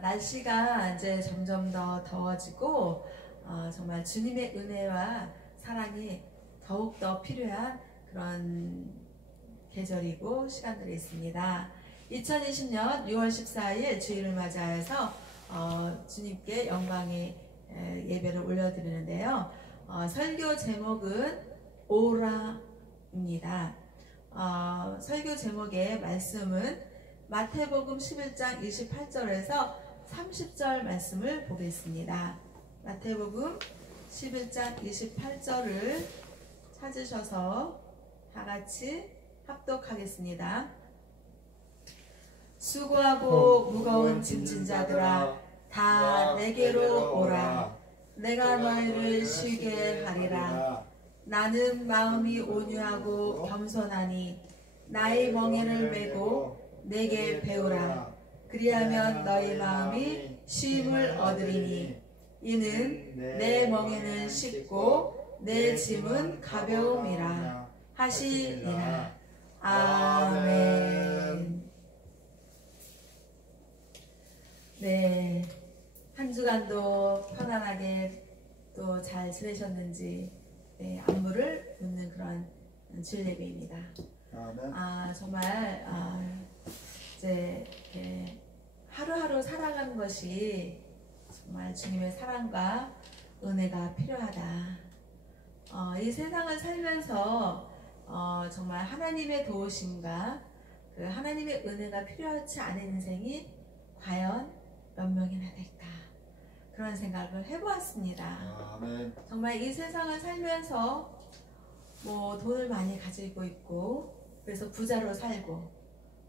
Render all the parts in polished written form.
날씨가 이제 점점 더 더워지고 정말 주님의 은혜와 사랑이 더욱더 필요한 그런 계절이고 시간들이 있습니다. 2020년 6월 14일 주일을 맞이하여서 주님께 영광의 예배를 올려드리는데요. 설교 제목은 오라입니다. 설교 제목의 말씀은 마태복음 11장 28절에서 30절 말씀을 보겠습니다. 마태복음 11장 28절을 찾으셔서 다같이 합독하겠습니다. 수고하고 무거운 짐진 자들아 다 내게로 오라. 내가 너희를 쉬게 하리라. 나는 마음이 온유하고 겸손하니 나의 멍에를 메고 내게 배우라. 그리하면 너희 마음이 쉼을 얻으리니 이는 내 멍에는 쉽고 내 짐은 가벼움이라 하시니라. 아멘. 네, 한 주간도 편안하게 또 잘 지내셨는지 안부를 묻는 그런 주일 예배입니다. 정말 이제 하루하루 살아가는 것이 정말 주님의 사랑과 은혜가 필요하다. 이 세상을 살면서 정말 하나님의 도우심과 그 하나님의 은혜가 필요하지 않은 인생이 과연 몇 명이나 될까, 그런 생각을 해보았습니다. 아멘. 정말 이 세상을 살면서 뭐 돈을 많이 가지고 있고 그래서 부자로 살고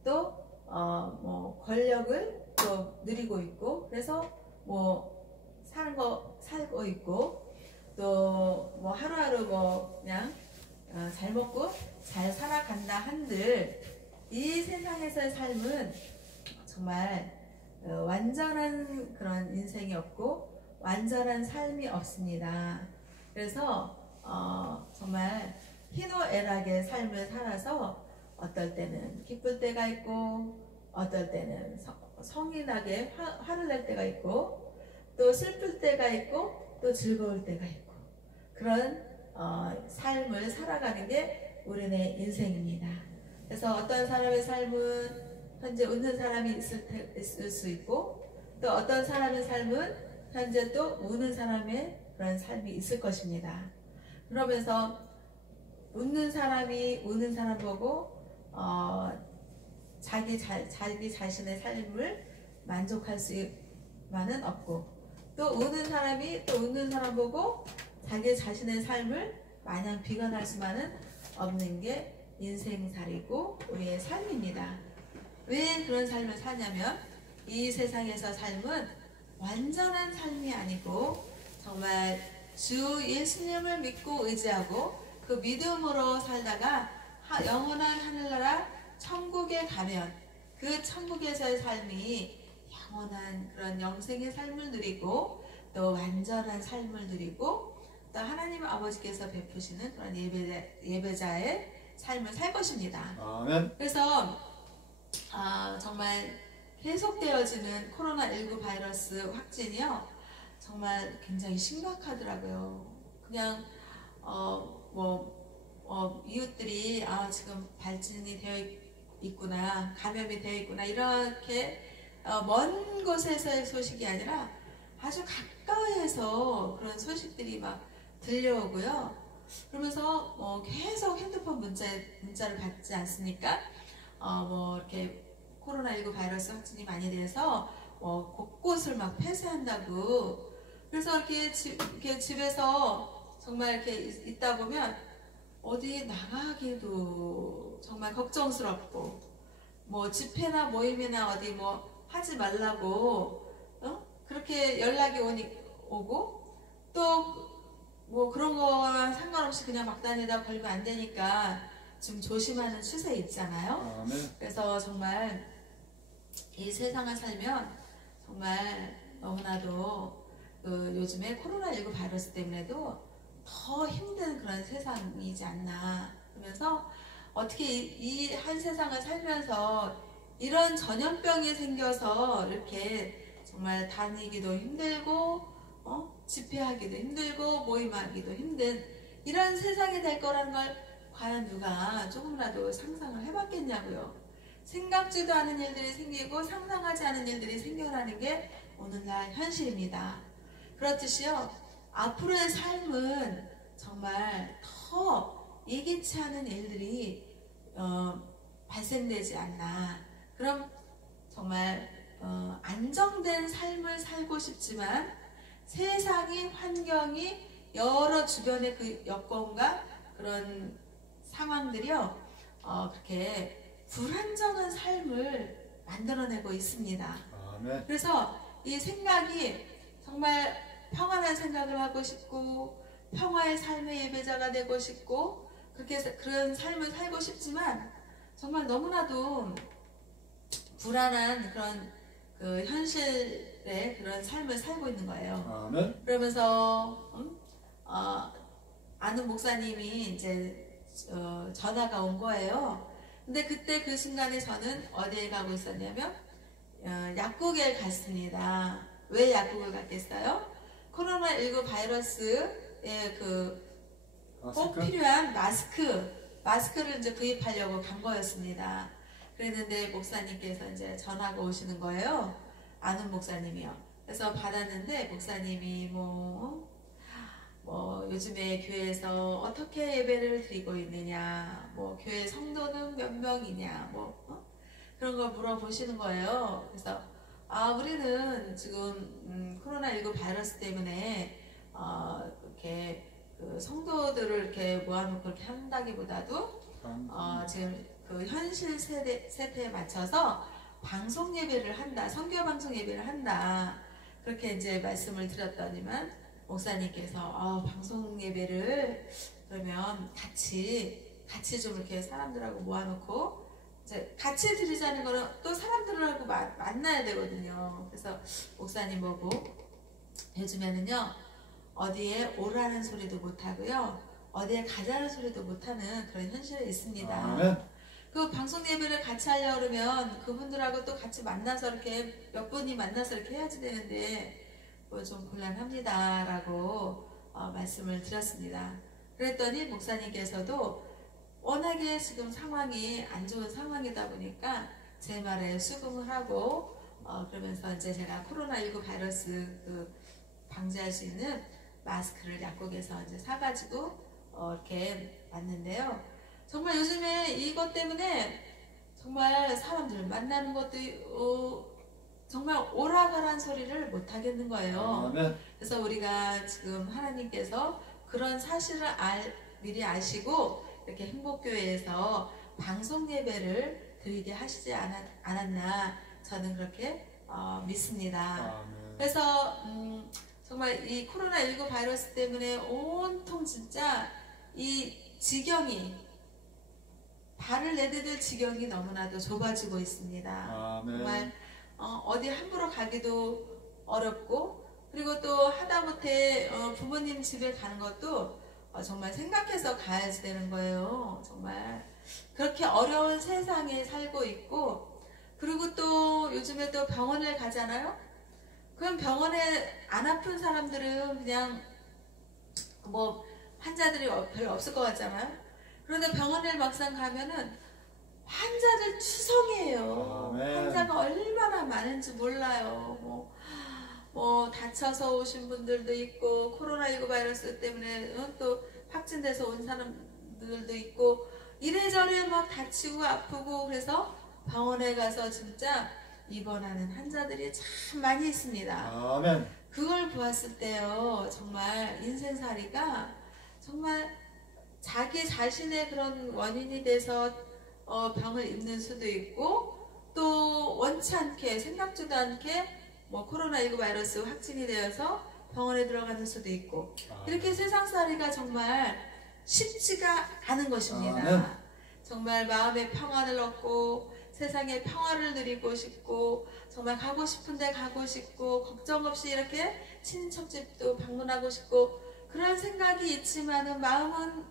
또 뭐 권력을 또 누리고 있고 그래서 뭐 살고 있고 또 뭐 하루하루 뭐 그냥 잘 먹고 잘 살아간다 한들 이 세상에서의 삶은 정말 완전한 그런 인생이 없고 완전한 삶이 없습니다. 그래서 정말 희노애락의 삶을 살아서 어떨 때는 기쁠 때가 있고 어떨 때는 성이 나게 화를 낼 때가 있고 또 슬플 때가 있고 또 즐거울 때가 있고 그런 삶을 살아가는 게 우리의 인생입니다. 그래서 어떤 사람의 삶은 현재 웃는 사람이 있을 수 있고 또 어떤 사람의 삶은 현재 또 우는 사람의 그런 삶이 있을 것입니다. 그러면서 웃는 사람이 우는 사람 보고 자기 자신의 삶을 만족할 수만은 없고 또 우는 사람이 또 웃는 사람 보고 자기 자신의 삶을 마냥 비관할 수만은 없는 게 인생살이고 우리의 삶입니다. 왜 그런 삶을 사냐면 이 세상에서 삶은 완전한 삶이 아니고 정말 주 예수님을 믿고 의지하고 그 믿음으로 살다가 영원한 하늘나라 천국에 가면 그 천국에서의 삶이 영원한 그런 영생의 삶을 누리고 또 완전한 삶을 누리고 또 하나님 아버지께서 베푸시는 그런 예배자의 삶을 살 것입니다. 아멘. 그래서 정말 계속되어지는 코로나19 바이러스 확진이요 정말 굉장히 심각하더라고요. 그냥 이웃들이 지금 발진이 되어 있구나, 감염이 되어 있구나 이렇게 먼 곳에서의 소식이 아니라 아주 가까이에서 그런 소식들이 막 들려오고요. 그러면서 계속 핸드폰 문자를 받지 않습니까? 이렇게 코로나19 바이러스 확진이 많이 돼서 곳곳을 막 폐쇄한다고. 그래서 이렇게 집에서 정말 이렇게 있다 보면 어디 나가기도 정말 걱정스럽고 뭐 집회나 모임이나 어디 뭐 하지 말라고 그렇게 연락이 오고 또 뭐 그런 거랑 상관없이 그냥 막 다니다 걸리면 안 되니까 좀 조심하는 추세 있잖아요. 그래서 정말 이 세상을 살면 정말 너무나도 요즘에 코로나19 바이러스 때문에도 더 힘든 그런 세상이지 않나. 그러면서 어떻게 이 한 세상을 살면서 이런 전염병이 생겨서 이렇게 정말 다니기도 힘들고 집회하기도 힘들고 모임하기도 힘든 이런 세상이 될 거라는 걸 과연 누가 조금이라도 상상을 해봤겠냐고요. 생각지도 않은 일들이 생기고 상상하지 않은 일들이 생겨나는 게 오늘날 현실입니다. 그렇듯이요, 앞으로의 삶은 정말 더 예기치 않은 일들이 발생되지 않나. 그럼 정말 안정된 삶을 살고 싶지만 세상이, 환경이, 여러 주변의 그 여건과 그런 상황들이요, 그렇게 불안정한 삶을 만들어내고 있습니다. 아멘. 그래서 이 생각이 정말 평안한 생각을 하고 싶고 평화의 삶의 예배자가 되고 싶고 그런 삶을 살고 싶지만 정말 너무나도 불안한 그런 그 현실의 그런 삶을 살고 있는 거예요. 아멘. 그러면서 아는 목사님이 이제 전화가 온 거예요. 근데 그때 그 순간에 저는 어디에 가고 있었냐면 약국에 갔습니다. 왜 약국을 갔겠어요? 코로나19 바이러스에 꼭 필요한 마스크를 이제 구입하려고 간 거였습니다. 그랬는데 목사님께서 이제 전화가 오시는 거예요. 아는 목사님이요. 그래서 받았는데 목사님이 요즘에 교회에서 어떻게 예배를 드리고 있느냐, 교회 성도는 몇 명이냐, 그런 걸 물어보시는 거예요. 그래서 우리는 지금 코로나19 바이러스 때문에 이렇게 그 성도들을 이렇게 모아놓고 이렇게 한다기보다도 지금 그 현실 세대에 맞춰서 방송 예배를 한다, 선교 방송 예배를 한다, 그렇게 이제 말씀을 드렸더니만 목사님께서 방송 예배를 그러면 같이 좀 이렇게 사람들하고 모아놓고 이제 같이 드리자는 거는 또 사람들하고 만나야 되거든요. 그래서 목사님 보고 요즘에는요, 어디에 오라는 소리도 못하고요, 어디에 가자는 소리도 못하는 그런 현실에 있습니다. 아멘. 그 방송 예배를 같이 하려고 그러면 그분들하고 또 같이 만나서 이렇게 몇 분이 만나서 이렇게 해야지 되는데 좀 곤란합니다 라고 말씀을 드렸습니다. 그랬더니 목사님께서도 워낙에 지금 상황이 안 좋은 상황이다 보니까 제 말에 수긍을 하고 그러면서 이제 제가 코로나19 바이러스 방지할 수 있는 마스크를 약국에서 이제 사가지고 이렇게 왔는데요. 정말 요즘에 이것 때문에 정말 사람들 만나는 것도 정말 오라가란 소리를 못 하겠는 거예요. 아멘. 그래서 우리가 지금 하나님께서 그런 사실을 미리 아시고 이렇게 행복교회에서 방송 예배를 드리게 하시지 않았나 저는 그렇게 믿습니다. 아멘. 그래서 정말 이 코로나19 바이러스 때문에 온통 진짜 이 지경이, 발을 내디딜 지경이 너무나도 좁아지고 있습니다. 아멘. 정말 어디 함부로 가기도 어렵고, 그리고 또 하다못해 부모님 집에 가는 것도 정말 생각해서 가야지 되는 거예요. 정말 그렇게 어려운 세상에 살고 있고, 그리고 또 요즘에 또 병원을 가잖아요. 그럼 병원에 안 아픈 사람들은 그냥 환자들이 별로 없을 것 같잖아요. 그런데 병원에 막상 가면은 환자들 투성이에요. 아멘. 환자가 얼마나 많은지 몰라요. 다쳐서 오신 분들도 있고, 코로나19 바이러스 때문에 또 확진돼서 온 사람들도 있고, 이래저래 막 다치고 아프고, 그래서 병원에 가서 진짜 입원하는 환자들이 참 많이 있습니다. 아멘. 그걸 보았을 때요, 정말 인생살이가 정말 자기 자신의 그런 원인이 돼서 병을 입는 수도 있고, 또 원치 않게 생각지도 않게 코로나19 바이러스 확진이 되어서 병원에 들어가는 수도 있고, 이렇게 세상살이가 정말 쉽지가 않은 것입니다. 정말 마음의 평안을 얻고 세상의 평화를 누리고 싶고, 정말 가고 싶은데 가고 싶고, 걱정 없이 이렇게 친척집도 방문하고 싶고, 그런 생각이 있지만은 마음은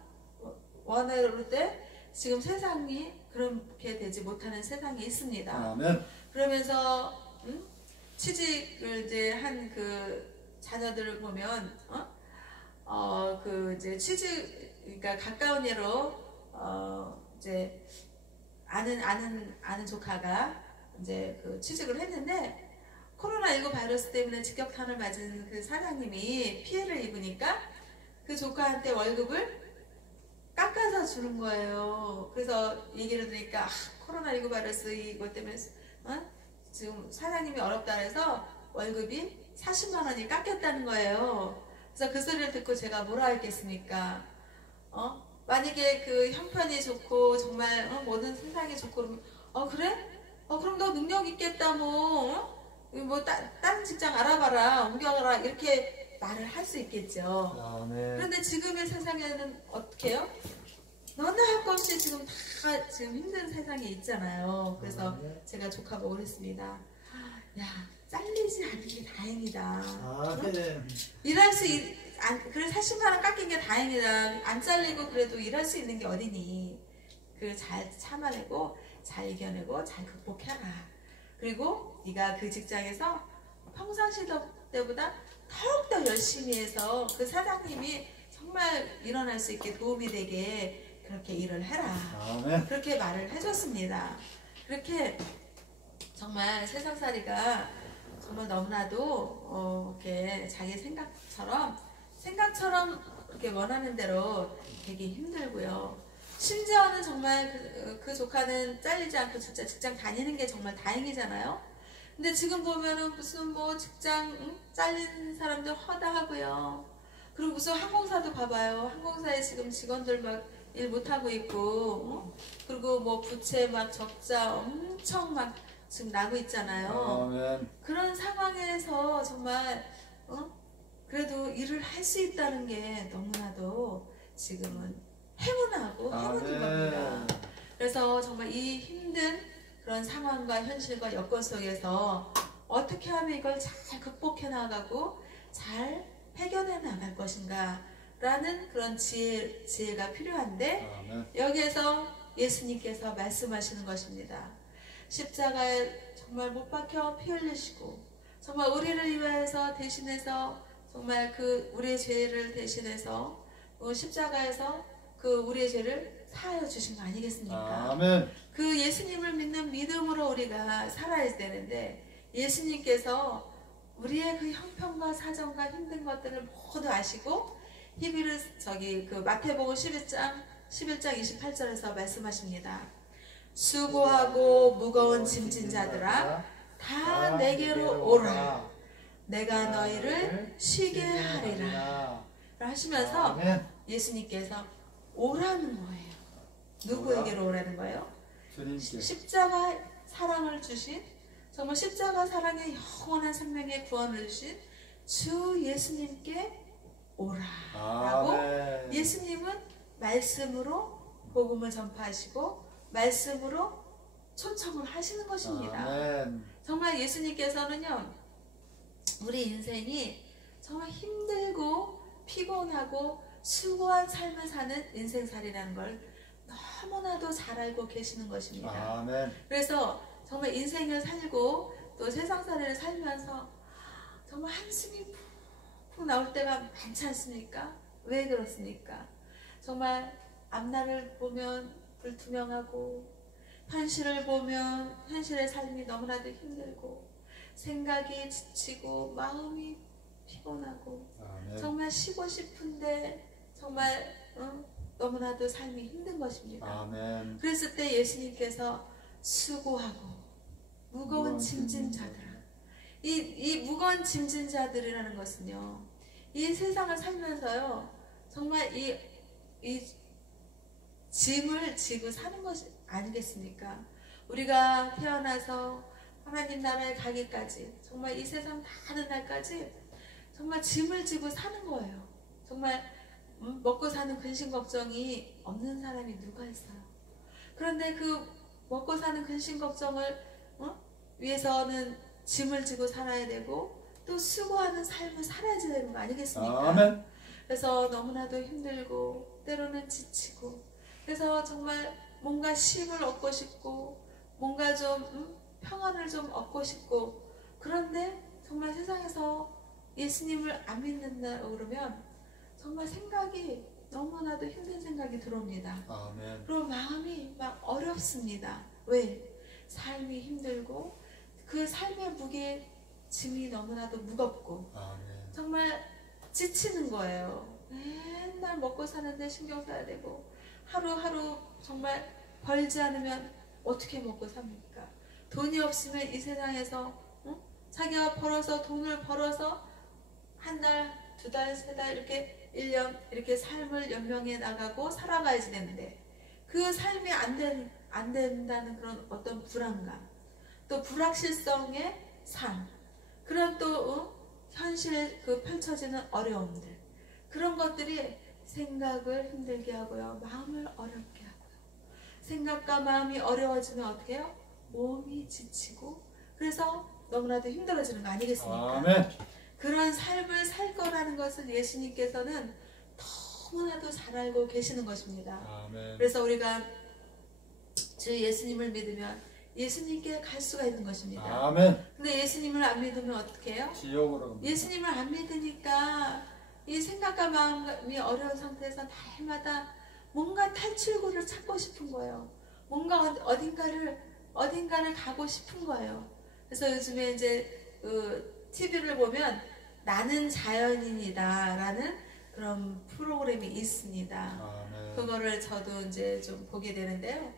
원하는 때 지금 세상이 그렇게 되지 못하는 세상이 있습니다. 아멘. 그러면서 취직을 이제 한 그 자녀들을 보면 그 이제 그러니까 가까운 예로 이제 아는 조카가 이제 그 취직을 했는데 코로나19 바이러스 때문에 직격탄을 맞은 그 사장님이 피해를 입으니까 그 조카한테 월급을 깎아서 주는 거예요. 그래서 얘기를 들으니까 코로나19 바이러스 이것 때문에 지금 사장님이 어렵다 해서 월급이 40만 원이 깎였다는 거예요. 그래서 그 소리를 듣고 제가 뭐라 했겠습니까? 만약에 그 형편이 좋고 정말 모든 세상이 좋고 그러면 그래? 그럼 너 능력 있겠다 다른 직장 알아봐라 옮겨가라 이렇게 말을 할 수 있겠죠. 네. 그런데 지금의 세상에는 어떻게 해요? 너나 할 것 없이 지금 다 지금 힘든 세상에 있잖아요. 그래서 제가 조카 보고 그랬습니다. 야, 잘리지 않은 게 다행이다. 네. 일할 수 그래 40만 원 깎인 게 다행이다. 안 잘리고 그래도 일할 수 있는 게 어디니? 그 잘 참아내고 잘 이겨내고 잘 극복해라. 그리고 네가 그 직장에서 평상시 때보다 더욱더 열심히 해서 그 사장님이 정말 일어날 수 있게 도움이 되게 그렇게 일을 해라. 그렇게 말을 해줬습니다. 그렇게 정말 세상살이가 정말 너무나도 이렇게 자기 생각처럼 이렇게 원하는 대로 되게 힘들고요. 심지어는 정말 그 조카는 잘리지 않고 진짜 직장 다니는 게 정말 다행이잖아요. 근데 지금 보면은 무슨 직장 잘린 사람들 허다하고요. 그리고 무슨 항공사도 봐봐요. 항공사에 지금 직원들 막 일 못하고 있고, 그리고 부채 막 적자 엄청 막 지금 나고 있잖아요. 그런 상황에서 정말 그래도 일을 할 수 있다는 게 너무나도 지금은 행운인 겁니다. 그래서 정말 이 힘든 그런 상황과 현실과 여건 속에서 어떻게 하면 이걸 잘 극복해 나가고 잘 해결해 나갈 것인가 라는 그런 지혜가 필요한데 여기에서 예수님께서 말씀하시는 것입니다. 십자가에 정말 못 박혀 피 흘리시고 정말 우리를 위하여서 대신해서 정말 그 우리의 죄를 대신해서 십자가에서 그 우리의 죄를 사하여 주신 거 아니겠습니까? 그 예수님을 믿는 믿음으로 우리가 살아야 되는데 예수님께서 우리의 그 형편과 사정과 힘든 것들을 모두 아시고 마태복음 11장 28절에서 말씀하십니다. 수고하고 무거운 짐진 자들아 다 내게로 오라. 내가 너희를 쉬게 하리라. 하시면서 예수님께서 오라는 거예요. 누구에게로 오라는 거예요? 십자가 사랑을 주신 정말 십자가 사랑의 영원한 생명의 구원을 주신 주 예수님께 오라라고 예수님은 말씀으로 복음을 전파하시고 말씀으로 초청을 하시는 것입니다. 정말 예수님께서는요 우리 인생이 정말 힘들고 피곤하고 수고한 삶을 사는 인생살이라는 걸 너무나도 잘 알고 계시는 것입니다. 그래서 정말 인생을 살고 또 세상살이를 살면서 정말 한숨이 푹 나올 때가 많지 않습니까? 왜 그렇습니까? 정말 앞날을 보면 불투명하고 현실을 보면 현실의 삶이 너무나도 힘들고 생각이 지치고 마음이 피곤하고 정말 쉬고 싶은데 정말 너무나도 삶이 힘든 것입니다. 그랬을 때 예수님께서 수고하고 무거운 짐진 자들아 이 무거운 짐진 자들이라는 것은요 이 세상을 살면서요 정말 이 짐을 지고 사는 것이 아니겠습니까? 우리가 태어나서 하나님 나라에 가기까지 정말 이 세상 다는 날까지 정말 짐을 지고 사는 거예요. 정말 먹고 사는 근심 걱정이 없는 사람이 누가 있어요? 그런데 그 먹고 사는 근심 걱정을 위해서는 짐을 지고 살아야 되고 또 수고하는 삶을 살아야 되는 거 아니겠습니까? 그래서 너무나도 힘들고 때로는 지치고 그래서 정말 뭔가 쉼을 얻고 싶고 뭔가 좀 평안을 좀 얻고 싶고 그런데 정말 세상에서 예수님을 안 믿는다고 그러면 정말 생각이 너무나도 힘든 생각이 들어옵니다. 아멘. 그리고 마음이 막 어렵습니다. 왜? 삶이 힘들고 그 삶의 무게 짐이 너무나도 무겁고 아멘. 정말 지치는 거예요. 맨날 먹고 사는데 신경 써야 되고 하루하루 정말 벌지 않으면 어떻게 먹고 삽니까? 돈이 없으면 이 세상에서 자기가 돈을 벌어서 한 달, 두 달, 세 달 이렇게 1년 이렇게 삶을 연명해 나가고 살아가야지 되는데 그 삶이 안 된다는 그런 어떤 불안감, 또 불확실성의 삶, 그런 또 현실에 펼쳐지는 어려움들, 그런 것들이 생각을 힘들게 하고요, 마음을 어렵게 하고요. 생각과 마음이 어려워지면 어떻게 해요? 몸이 지치고 그래서 너무나도 힘들어지는 거 아니겠습니까? 아멘. 그런 삶을 살 거라는 것을 예수님께서는 너무나도 잘 알고 계시는 것입니다. 아멘. 그래서 우리가 주 예수님을 믿으면 예수님께 갈 수가 있는 것입니다. 아멘. 근데 예수님을 안 믿으면 어떻게 해요? 지옥으로 갑니다. 예수님을 안 믿으니까 이 생각과 마음이 어려운 상태에서 날마다 뭔가 탈출구를 찾고 싶은 거예요. 뭔가 어딘가를 가고 싶은 거예요. 그래서 요즘에 이제 TV를 보면 나는 자연인이다 라는 그런 프로그램이 있습니다. 아멘. 그거를 저도 이제 좀 보게 되는데요.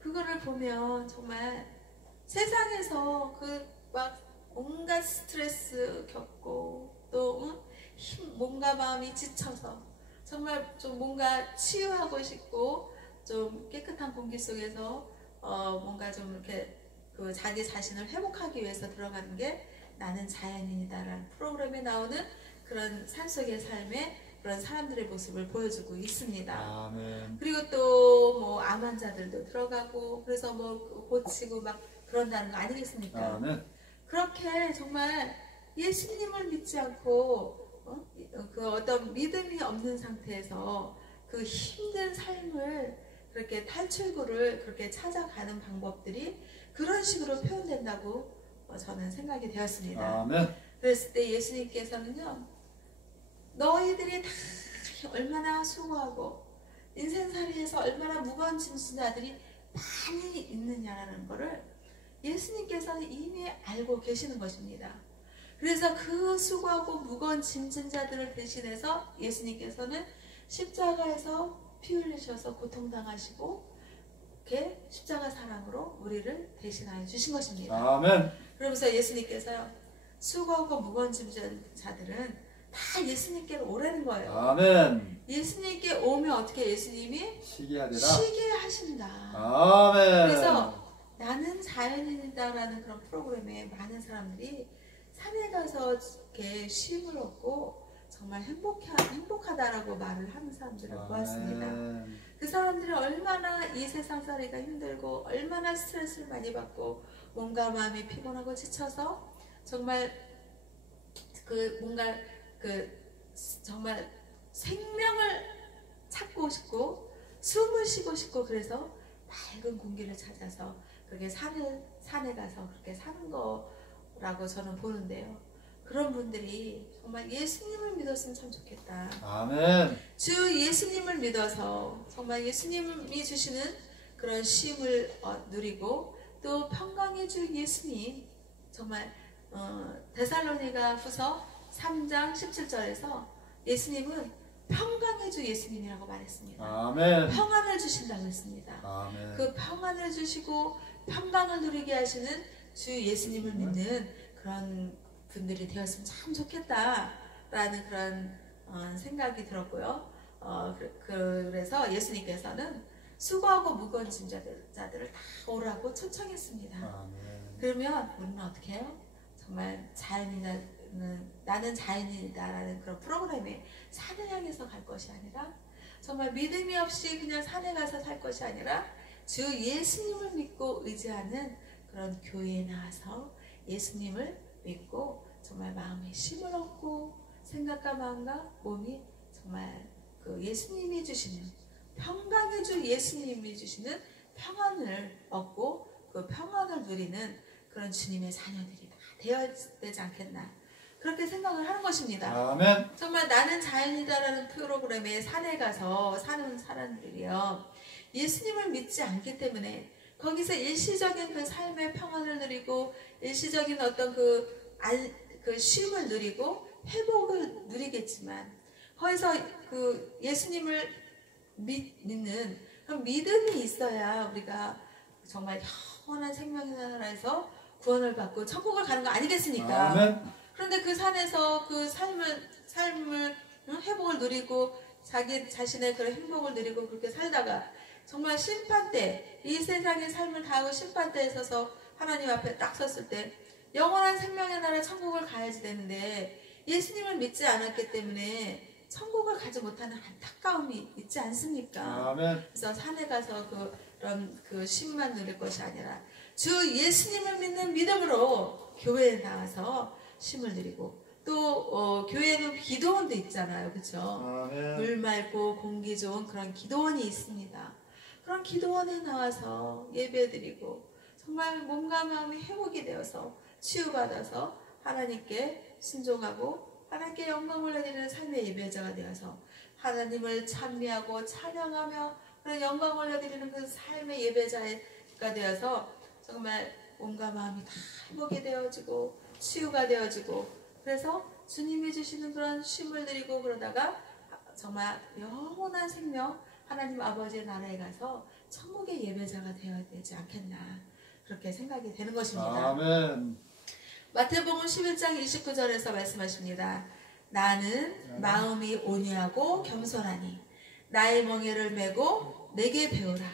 그거를 보면 정말 세상에서 막 온갖 스트레스 겪고 또 몸과 마음이 지쳐서 정말 좀 뭔가 치유하고 싶고 좀 깨끗한 공기 속에서 뭔가 좀 이렇게 자기 자신을 회복하기 위해서 들어가는 게 나는 자연인이다라는 프로그램에 나오는 그런 산속의 삶의 그런 사람들의 모습을 보여주고 있습니다. 아멘. 그리고 또 뭐 암 환자들도 들어가고 그래서 뭐 고치고 막 그런다는 거 아니겠습니까? 아멘. 그렇게 정말 예수님을 믿지 않고 그 어떤 믿음이 없는 상태에서 그 힘든 삶을 그렇게 탈출구를 그렇게 찾아가는 방법들이 그런 식으로 표현된다고 저는 생각이 되었습니다. 아멘. 그랬을 때 예수님께서는요, 너희들이 다 얼마나 수고하고 인생살이에서 얼마나 무거운 짐진자들이 많이 있느냐라는 거를 예수님께서는 이미 알고 계시는 것입니다. 그래서 그 수고하고 무거운 짐진자들을 대신해서 예수님께서는 십자가에서 피 흘리셔서 고통당하시고 이렇게 십자가 사랑으로 우리를 대신하여 주신 것입니다. 아멘. 그러면서 예수님께서요, 수고하고 무거운 짐자들은 다 예수님께로 오라는 거예요. 아멘. 예수님께 오면 어떻게 예수님이 쉬게 하리라. 쉬게 하신다. 아멘. 그래서 나는 자연인이다라는 그런 프로그램에 많은 사람들이 산에 가서 이렇게 쉼을 얻고 정말 행복하다라고 말을 하는 사람들을 보았습니다. 그 사람들이 얼마나 이 세상 살이가 힘들고 얼마나 스트레스를 많이 받고 몸과 마음이 피곤하고 지쳐서 정말 정말 생명을 찾고 싶고 숨을 쉬고 싶고 그래서 맑은 공기를 찾아서 그렇게 산에 가서 그렇게 사는 거라고 저는 보는데요. 그런 분들이 정말 예수님을 믿었으면 참 좋겠다. 아멘. 주 예수님을 믿어서 정말 예수님이 주시는 그런 쉼을 누리고 또 평강의 주 예수님, 정말 데살로니가 후서 3장 17절에서 예수님은 평강의 주 예수님이라고 말했습니다. 아멘. 평안을 주신다고 했습니다. 아멘. 그 평안을 주시고 평강을 누리게 하시는 주 예수님을 믿는 그런 분들이 되었으면 참 좋겠다라는 그런 생각이 들었고요. 그래서 예수님께서는 수고하고 무거운 짐자들을 다 오라고 초청했습니다. 아멘. 그러면 우리는 어떻게 해요? 정말 나는 자연인이다라는 그런 프로그램에 산을 향해서 갈 것이 아니라 정말 믿음이 없이 그냥 산에 가서 살 것이 아니라 주 예수님을 믿고 의지하는 그런 교회에 나와서 예수님을 믿고 정말 마음에 쉼을 얻고 생각과 마음과 몸이 정말 그 예수님이 주시는 평강의 주 예수님이 주시는 평안을 얻고 그 평안을 누리는 그런 주님의 자녀들이다. 되어야 되지 않겠나 그렇게 생각을 하는 것입니다. 아멘. 정말 나는 자연이다라는 프로그램에 산에 가서 사는 사람들이요 예수님을 믿지 않기 때문에 거기서 일시적인 그 삶의 평안을 누리고 일시적인 어떤 그 쉼을 누리고 회복을 누리겠지만 거기서 그 예수님을 믿는 그런 믿음이 있어야 우리가 정말 영원한 생명의 나라에서 구원을 받고 천국을 가는 거 아니겠습니까? 아멘. 그런데 그 산에서 그 삶을 회복을 누리고 자기 자신의 그런 행복을 누리고 그렇게 살다가 정말 심판대 이 세상의 삶을 다하고 심판대에 서서 하나님 앞에 딱 섰을 때 영원한 생명의 나라 천국을 가야지 되는데 예수님을 믿지 않았기 때문에 천국을 가지 못하는 안타까움이 있지 않습니까? 아멘. 그래서 산에 가서 그런 그 쉼만 누릴 것이 아니라 주 예수님을 믿는 믿음으로 교회에 나와서 쉼을 누리고 또 교회에는 기도원도 있잖아요, 그렇죠? 아멘. 물 맑고 공기 좋은 그런 기도원이 있습니다. 그런 기도원에 나와서 예배드리고 정말 몸과 마음이 회복이 되어서 치유받아서 하나님께 순종하고 하나님께 영광을 올려드리는 삶의 예배자가 되어서 하나님을 찬미하고 찬양하며 그런 영광을 올려드리는 그 삶의 예배자가 되어서 정말 몸과 마음이 다 회복이 되어지고 치유가 되어지고 그래서 주님이 주시는 그런 쉼을 누리고 그러다가 정말 영원한 생명 하나님 아버지의 나라에 가서 천국의 예배자가 되어야 되지 않겠나 그렇게 생각이 되는 것입니다. 아멘. 마태복음 11장 29절에서 말씀하십니다. 나는 마음이 온유하고 겸손하니 나의 멍에를 메고 내게 배우라.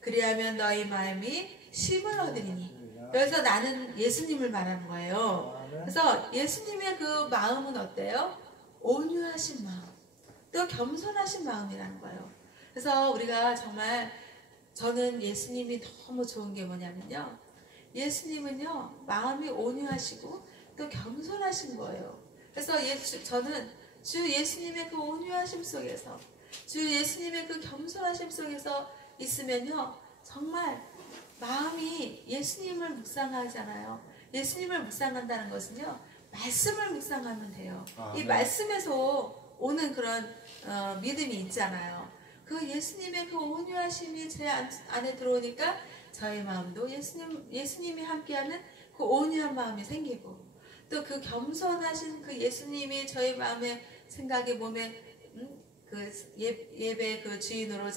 그리하면 너희 마음이 쉼을 얻으리니. 여기서 나는 예수님을 말하는 거예요. 그래서 예수님의 그 마음은 어때요? 온유하신 마음, 또 겸손하신 마음이라는 거예요. 그래서 우리가 정말 저는 예수님이 너무 좋은 게 뭐냐면요. 예수님은요 마음이 온유하시고 또 겸손하신 거예요. 그래서 저는 주 예수님의 그 온유하심 속에서 주 예수님의 그 겸손하심 속에서 있으면요 정말 마음이 예수님을 묵상하잖아요. 예수님을 묵상한다는 것은요 말씀을 묵상하면 돼요. 이 말씀에서 오는 그런 믿음이 있잖아요. 그 예수님의 그 온유하심이 제 안에 들어오니까 저의 마음도 예수님이 함께하는 그 온유한 마음이 생기고 또 그 겸손하신 그 예수님이 저의 마음에 생각에 몸에 그 예배 그 주인으로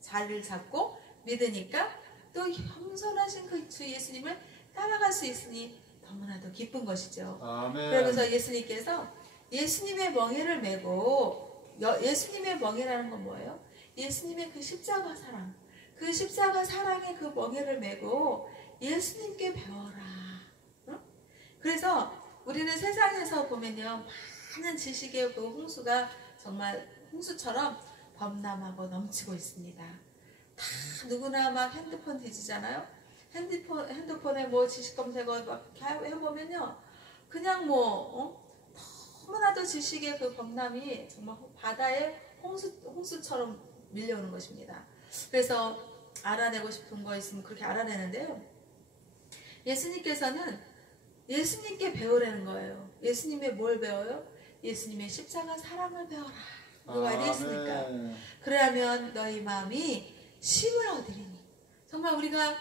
자리를 잡고 믿으니까 또 겸손하신 그 주 예수님을 따라갈 수 있으니 너무나도 기쁜 것이죠. 아멘. 그러면서 예수님께서 예수님의 멍에를 메고 예수님의 멍에라는 건 뭐예요? 예수님의 그 십자가 사랑 그 십자가 사랑의 그 멍에를 메고 예수님께 배워라. 응? 그래서 우리는 세상에서 보면요 많은 지식의 그 홍수가 정말 홍수처럼 범람하고 넘치고 있습니다. 다 누구나 막 핸드폰 뒤지잖아요. 핸드폰에 뭐 지식 검색어 막 해보면요 그냥 너무나도 지식의 그 범람이 정말 바다에 홍수처럼 밀려오는 것입니다. 그래서 알아내고 싶은 거 있으면 그렇게 알아내는데요. 예수님께서는 예수님께 배우라는 거예요. 예수님의 뭘 배워요? 예수님의 십자가 사랑을 배워라. 그거 아니겠습니까? 그러면 너희 마음이 쉼을 얻으리니. 정말 우리가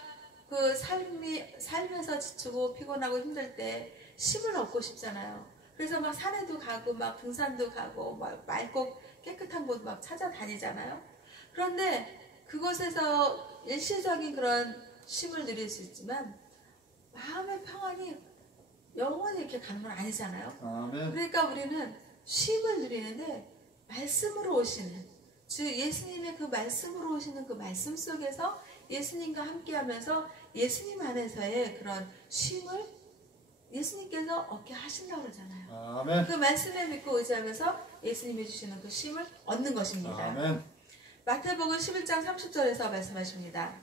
그 살면서 지치고 피곤하고 힘들 때 쉼을 얻고 싶잖아요. 그래서 막 산에도 가고 막 등산도 가고 막 맑고 깨끗한 곳 막 찾아다니잖아요. 그런데 그곳에서 일시적인 그런 쉼을 누릴 수 있지만 마음의 평안이 영원히 이렇게 가는 건 아니잖아요. 아멘. 그러니까 우리는 쉼을 누리는데 말씀으로 오시는 주 예수님의 그 말씀으로 오시는 그 말씀 속에서 예수님과 함께하면서 예수님 안에서의 그런 쉼을 예수님께서 얻게 하신다고 그러잖아요. 아멘. 그 말씀에 믿고 의지하면서 예수님이 주시는 그 쉼을 얻는 것입니다. 아멘. 마태복음 11장 30절에서 말씀하십니다.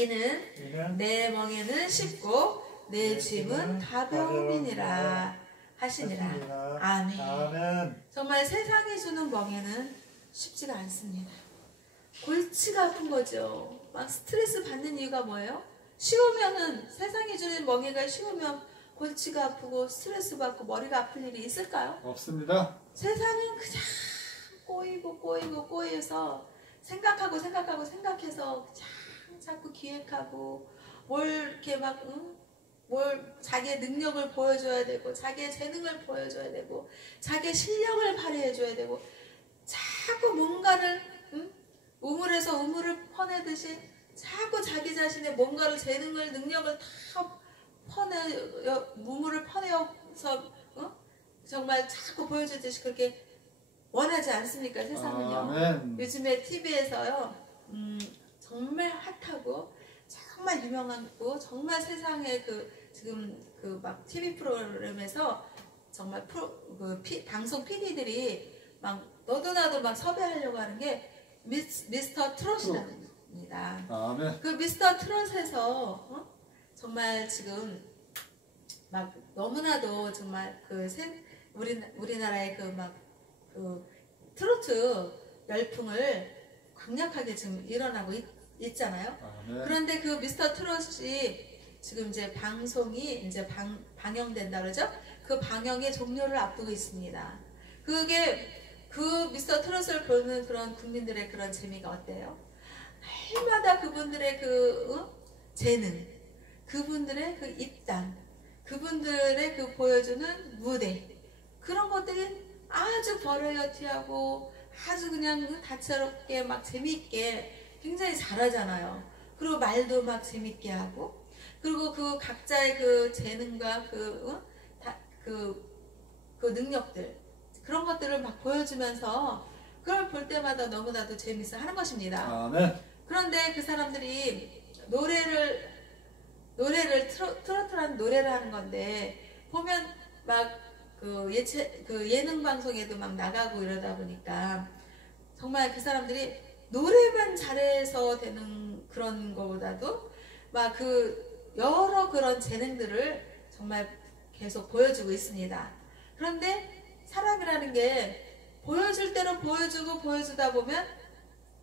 이는 내 멍에는 쉽고 내 짐은 가벼움이니라 하시니라. 아멘. 아멘. 정말 세상이 주는 멍에는 쉽지가 않습니다. 골치가 아픈 거죠. 막 스트레스 받는 이유가 뭐예요? 쉬우면은 세상이 주는 멍에가 쉬우면 골치가 아프고 스트레스 받고 머리가 아플 일이 있을까요? 없습니다. 세상은 그냥 꼬여서 생각해서 그냥 자꾸 기획하고 뭘 이렇게 막 뭘 자기의 능력을 보여줘야 되고 자기의 재능을 보여줘야 되고 자기의 실력을 발휘해줘야 되고 자꾸 뭔가를 우물에서 우물을 퍼내듯이 자꾸 자기 자신의 뭔가를 재능을 능력을 다 우물을 퍼내어서 정말 자꾸 보여주듯이 그렇게 원하지 않습니까? 세상은요. 아멘. 요즘에 TV에서요 정말 핫하고 정말 유명하고 정말 세상에 지금 막 TV 프로그램에서 정말 방송 PD들이 막 너도 나도 막 섭외하려고 하는 게 미스터 트롯이랍니다. 아멘. 그 미스터 트롯에서 정말 지금 막 너무나도 정말 우리나라의 그 트로트 열풍을 강력하게 지금 일어나고 있잖아요. 아멘. 그런데 그 미스터 트롯이 지금 이제 방송이 이제 방영된다 그러죠? 그 방영의 종료를 앞두고 있습니다. 그 미스터 트롯을 보는 그런 국민들의 그런 재미가 어때요? 날마다 그분들의 재능, 그분들의 그 입담, 그분들의 그 보여주는 무대, 그런 것들이 아주 버라이어티하고 아주 그냥 다채롭게 막 재미있게 굉장히 잘하잖아요. 그리고 말도 막 재밌게 하고, 그리고 그 각자의 그 재능과 그 능력들, 그런 것들을 막 보여주면서 그걸 볼 때마다 너무나도 재밌어 하는 것입니다. 아멘. 그런데 그 사람들이 트로트라는 노래를 하는 건데, 보면 막 예능 방송에도 막 나가고 이러다 보니까 정말 그 사람들이 노래만 잘해서 되는 그런 거보다도 막 여러 그런 재능들을 정말 계속 보여주고 있습니다. 그런데 사람이라는 게 보여줄 대로 보여주다 보면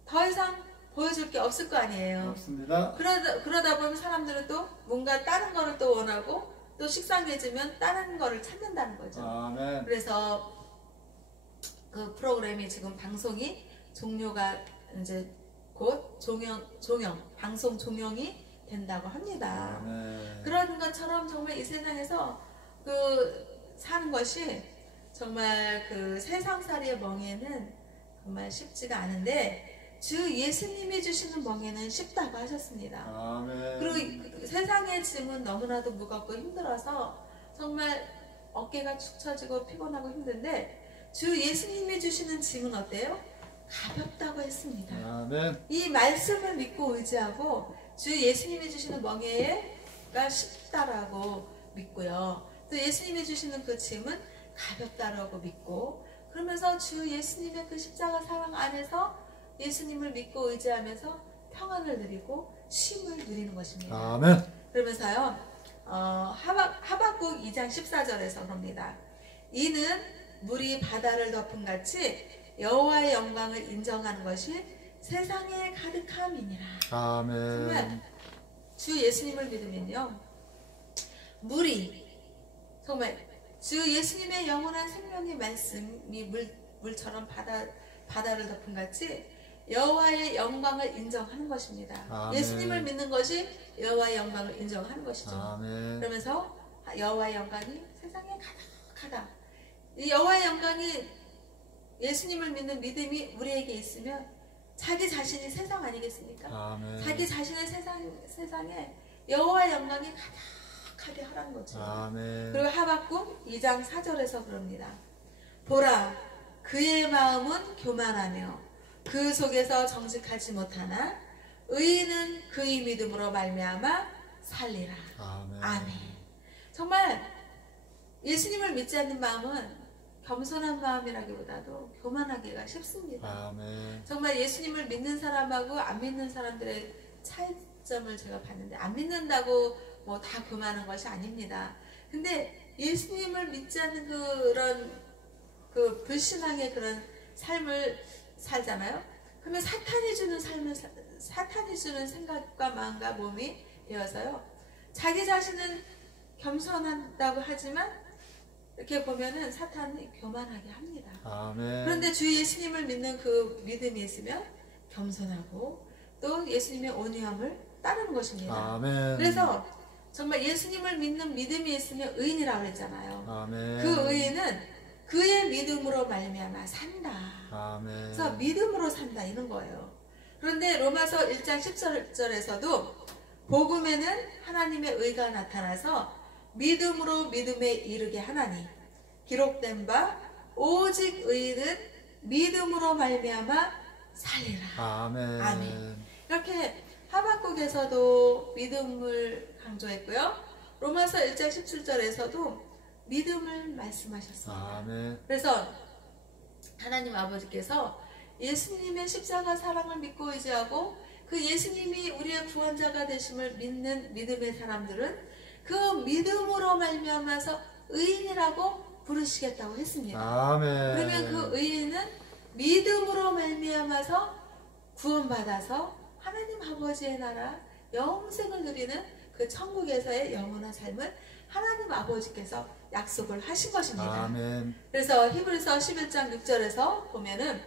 더 이상 보여줄 게 없을 거 아니에요. 없습니다. 그러다 보면 사람들은 또 뭔가 다른 거를 또 원하고 또 식상해지면 다른 거를 찾는다는 거죠. 아멘. 그래서 그 프로그램이 지금 방송이 종료가 이제 곧 방송 종영이 된다고 합니다. 아멘. 그런 것처럼 정말 이 세상에서 사는 것이 정말 세상살이의 멍에는 정말 쉽지가 않은데 주 예수님이 주시는 멍에는 쉽다고 하셨습니다. 아멘. 그리고 세상의 짐은 너무나도 무겁고 힘들어서 정말 어깨가 축 처지고 피곤하고 힘든데 주 예수님이 주시는 짐은 어때요? 가볍다고 했습니다. 아멘. 이 말씀을 믿고 의지하고 주 예수님이 주시는 멍에가 쉽다라고 믿고요. 또 예수님이 주시는 그 짐은 가볍다라고 믿고, 그러면서 주 예수님의 그 십자가 사랑 안에서 예수님을 믿고 의지하면서 평안을 누리고 쉼을 누리는 것입니다. 아멘. 그러면서요 하박국 2장 14절에서 그럽니다. 이는 물이 바다를 덮은 같이 여호와의 영광을 인정하는 것이 세상에 가득함이니라. 아멘. 정말 주 예수님을 믿으면요 물이 정말 주 예수님의 영원한 생명의 말씀이 물처럼 바다를 덮은 같이 여호와의 영광을 인정하는 것입니다. 아멘. 예수님을 믿는 것이 여호와의 영광을 인정하는 것이죠. 아멘. 그러면서 여호와의 영광이 세상에 가득하다. 이 여호와의 영광이 예수님을 믿는 믿음이 우리에게 있으면 자기 자신이 세상 아니겠습니까? 아멘. 자기 자신의 세상에 여호와의 영광이 가득하게 하라는 거죠. 아멘. 그리고 하박국 2장 4절에서 그럽니다. 보라, 그의 마음은 교만하며 그 속에서 정직하지 못하나 의인은 그의 믿음으로 말미암아 살리라. 아멘. 아멘. 정말 예수님을 믿지 않는 마음은 겸손한 마음이라기보다도 교만하기가 쉽습니다. 아멘. 정말 예수님을 믿는 사람하고 안 믿는 사람들의 차이점을 제가 봤는데, 안 믿는다고 뭐 다 교만한 것이 아닙니다. 근데 예수님을 믿지 않는 불신앙의 그런 삶을 살잖아요. 그러면 사탄이 주는 생각과 마음과 몸이 되어서요 자기 자신은 겸손한다고 하지만 이렇게 보면은 사탄이 교만하게 합니다. 아멘. 그런데 주 예수님을 믿는 그 믿음이 있으면 겸손하고 또 예수님의 온유함을 따르는 것입니다. 아멘. 그래서 정말 예수님을 믿는 믿음이 있으면 의인이라고 했잖아요. 아멘. 그 의인은 그의 믿음으로 말미암아 산다. 아멘. 그래서 믿음으로 산다 이런 거예요. 그런데 로마서 1장 10절에서도 복음에는 하나님의 의가 나타나서 믿음으로 믿음에 이르게 하나니 기록된 바 오직 의인은 믿음으로 말미암아 살리라. 아멘. 아멘. 이렇게 하박국에서도 믿음을 강조했고요. 로마서 1장 17절에서도 믿음을 말씀하셨습니다. 아멘. 그래서 하나님 아버지께서 예수님의 십자가 사랑을 믿고 의지하고 그 예수님이 우리의 구원자가 되심을 믿는 믿음의 사람들은 그 믿음으로 말미암아서 의인이라고 부르시겠다고 했습니다. 아멘. 그러면 그 의인은 믿음으로 말미암아서 구원받아서 하나님 아버지의 나라 영생을 누리는 그 천국에서의 영원한 삶을 하나님 아버지께서 약속을 하신 것입니다. 아멘. 그래서 히브리서 11장 6절에서 보면은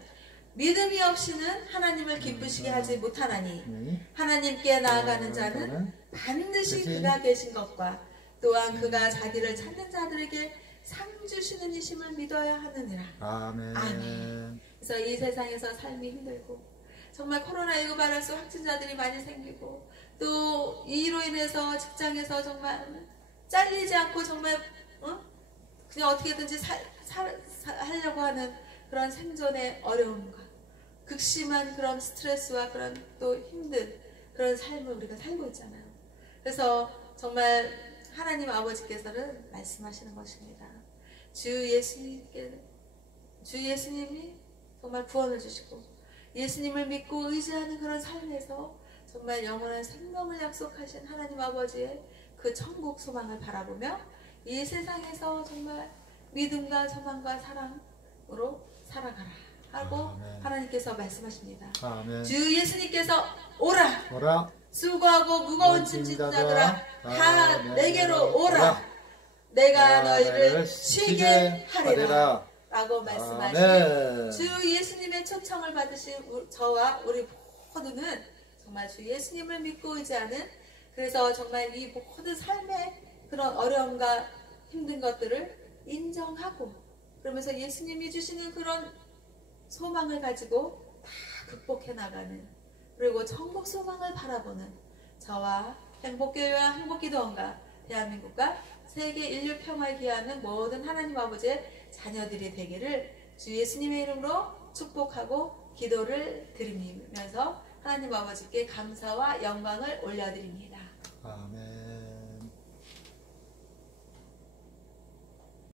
믿음이 없이는 하나님을 기쁘시게 하지 못하나니 하나님께 나아가는 자는 반드시 그가 계신 것과 또한 그가 자기를 찾는 자들에게 상 주시는 이심을 믿어야 하느니라. 아멘. 아멘. 그래서 이 세상에서 삶이 힘들고 정말 코로나19 바이러스 확진자들이 많이 생기고 또 이로 인해서 직장에서 정말 잘리지 않고 정말 그냥 어떻게든지 하려고 하는 그런 생존의 어려움과 극심한 그런 스트레스와 그런 또 힘든 그런 삶을 우리가 살고 있잖아요. 그래서 정말 하나님 아버지께서는 말씀하시는 것입니다. 주 예수님이 정말 구원을 주시고 예수님을 믿고 의지하는 그런 삶에서 정말 영원한 생명을 약속하신 하나님 아버지의 그 천국 소망을 바라보며 이 세상에서 정말 믿음과 소망과 사랑으로 살아가라 하고 아멘. 하나님께서 말씀하십니다. 아멘. 주 예수님께서 오라 수고하고 무거운 짐진 자들아 다 내게로 오라 내가 너희를 쉬게 하리라 라고 말씀하신 아멘. 주 예수님의 초청을 받으신 저와 우리 모두는 정말 주 예수님을 믿고 의지하는 그래서 정말 이 모든 삶의 그런 어려움과 힘든 것들을 인정하고 그러면서 예수님이 주시는 그런 소망을 가지고 다 극복해 나가는 그리고 천국 소망을 바라보는 저와 행복교회와 행복기도원과 대한민국과 세계 인류 평화를 기하는 모든 하나님 아버지의 자녀들이 되기를 주 예수님의 이름으로 축복하고 기도를 드리면서 하나님 아버지께 감사와 영광을 올려드립니다.